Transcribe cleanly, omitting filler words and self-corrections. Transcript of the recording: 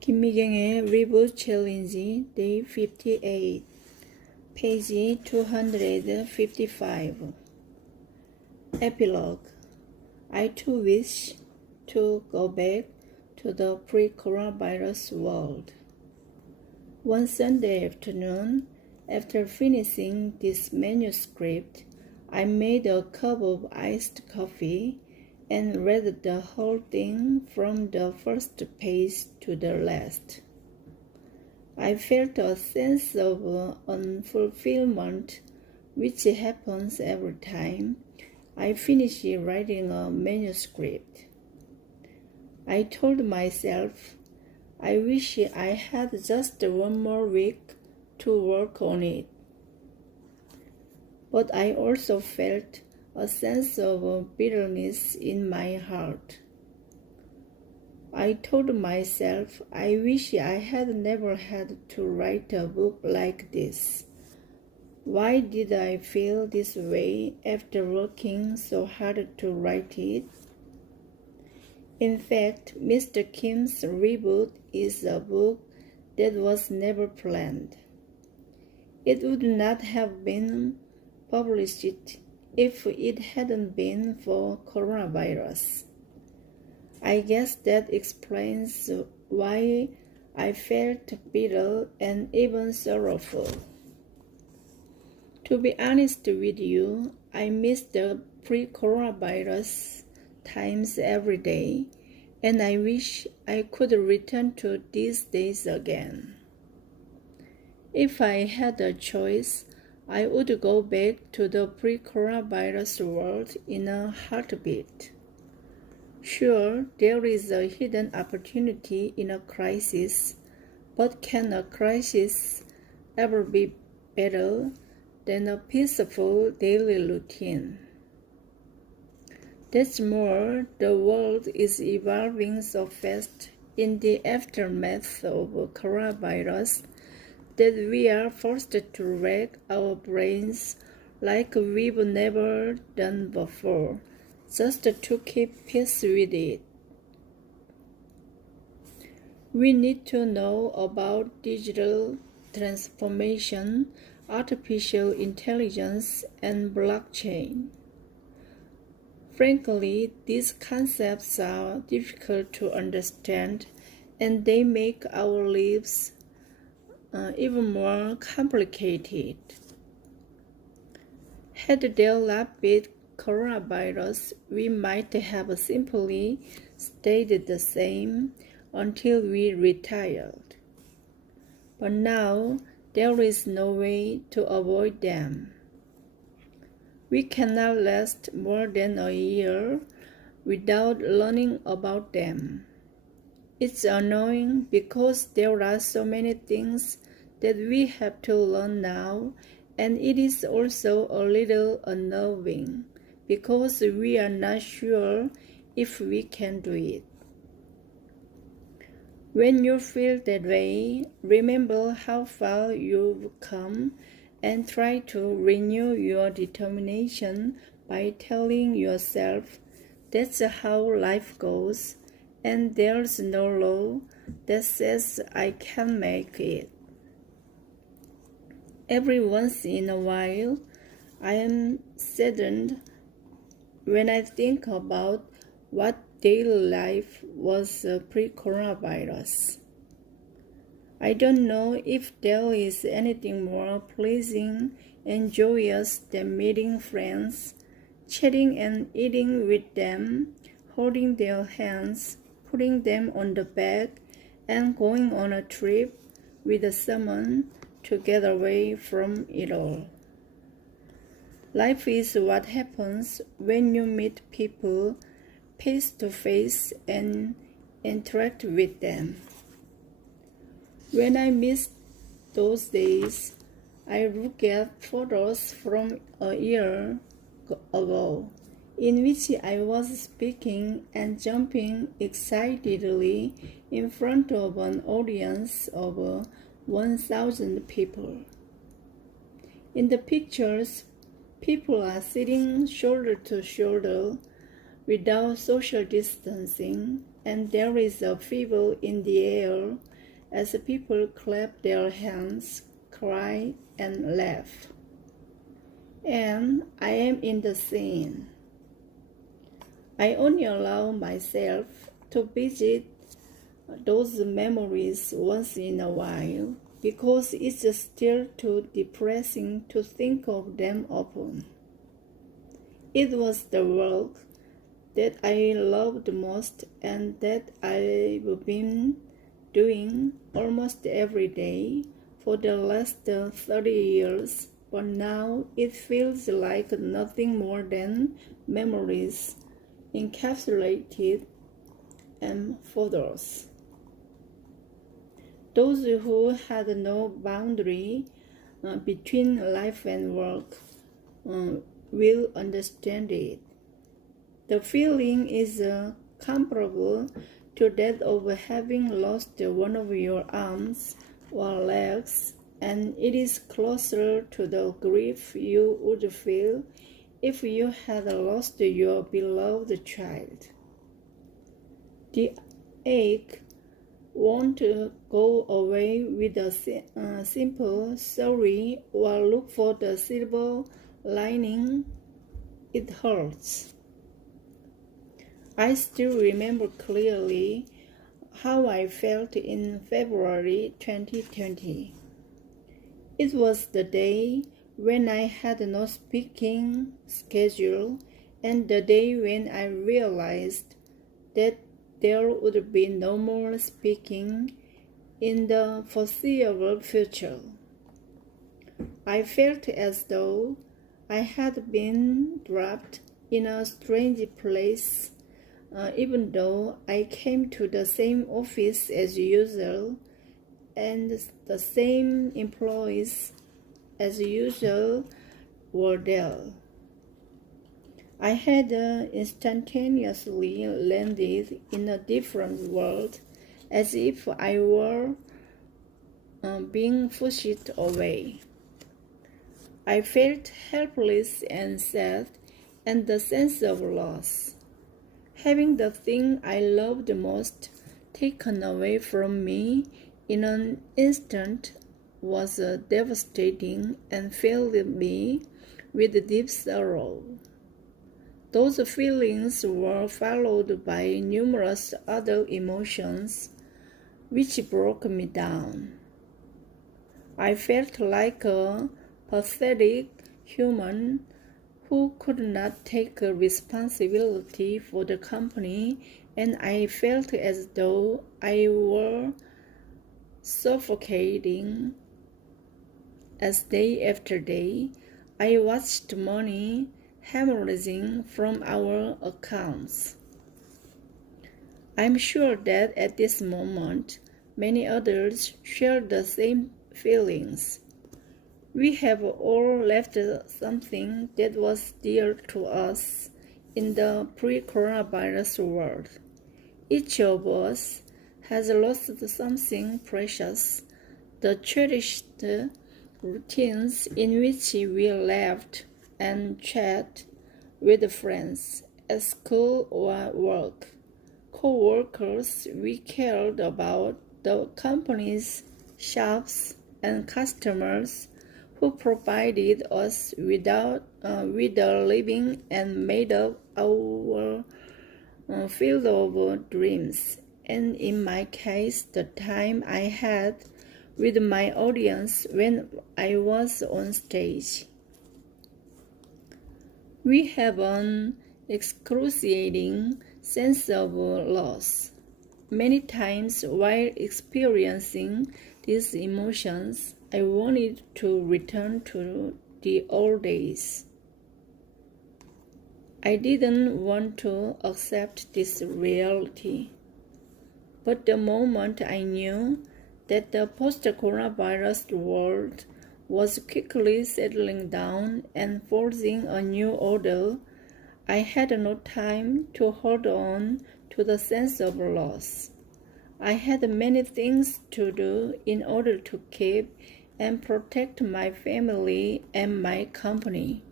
김미경의 Reboot Challenge Day 58 Page 255 Epilogue I too wish to go back to the pre-coronavirus world. One Sunday afternoon, after finishing this manuscript, I made a cup of iced coffee and read the whole thing from the first page to the last. I felt a sense of unfulfillment which happens every time I finish writing a manuscript. I told myself I wish I had just one more week to work on it. But I also felt a sense of bitterness in my heart. I told myself I wish I had never had to write a book like this. Why did I feel this way after working so hard to write it? In fact, Mr. Kim's Reboot is a book that was never planned. It would not have been published if it hadn't been for coronavirus. I guess that explains why I felt bitter and even sorrowful. To be honest with you, I miss the pre-coronavirus times every day, and I wish I could return to these days again. If I had a choice, I would go back to the pre-coronavirus world in a heartbeat. Sure, there is a hidden opportunity in a crisis, but can a crisis ever be better than a peaceful daily routine? That's more, the world is evolving so fast in the aftermath of coronavirus that we are forced to rack our brains like we've never done before, just to keep pace with it. We need to know about digital transformation, artificial intelligence, and blockchain. Frankly, these concepts are difficult to understand, and they make our lives even more complicated. Had there not been coronavirus, we might have simply stayed the same until we retired. But now, there is no way to avoid them. We cannot last more than a year without learning about them. It's annoying because there are so many things that we have to learn now, and it is also a little unnerving because we are not sure if we can do it. When you feel that way, remember how far you've come and try to renew your determination by telling yourself that's how life goes, and there's no law that says I can make it. Every once in a while, I am saddened when I think about what daily life was pre-coronavirus. I don't know if there is anything more pleasing and joyous than meeting friends, chatting and eating with them, holding their hands, putting them on the back, and going on a trip with someone to get away from it all. Life is what happens when you meet people face to face and interact with them. When I miss those days, I look at photos from a year ago, in which I was speaking and jumping excitedly in front of an audience of 1,000 people. In the pictures, people are sitting shoulder to shoulder without social distancing, and there is a fever in the air as people clap their hands, cry, and laugh. And I am in the scene. I only allow myself to visit those memories once in a while because it's still too depressing to think of them often. It was the work that I loved most and that I've been doing almost every day for the last 30 years, but now it feels like nothing more than memories encapsulated in photos. Those who had no boundary between life and work will understand it. The feeling is comparable to that of having lost one of your arms or legs, and it is closer to the grief you would feel if you had lost your beloved child. The ache won't go away with a simple sorry or look for the silver lining. It hurts. I still remember clearly how I felt in February 2020. It was the day when I had no speaking schedule and the day when I realized that there would be no more speaking in the foreseeable future. I felt as though I had been dropped in a strange place, even though I came to the same office as usual and the same employees as usual were there. I had instantaneously landed in a different world, as if I were being pushed away. I felt helpless and sad, and the sense of loss. Having the thing I loved most taken away from me in an instant was devastating and filled me with deep sorrow. Those feelings were followed by numerous other emotions which broke me down. I felt like a pathetic human who could not take responsibility for the company, and I felt as though I were suffocating as day after day I watched money hemorrhaging from our accounts. I'm sure that at this moment, many others share the same feelings. We have all left something that was dear to us in the pre-coronavirus world. Each of us has lost something precious, the cherished routines in which we laughed and chat with friends at school or work, co-workers we cared about, the companies, shops, and customers who provided us with a living and made up our field of dreams. And in my case, the time I had with my audience when I was on stage. We have an excruciating sense of loss. Many times while experiencing these emotions, I wanted to return to the old days. I didn't want to accept this reality. But the moment I knew that the post-coronavirus world was quickly settling down and forging a new order, I had no time to hold on to the sense of loss. I had many things to do in order to keep and protect my family and my company.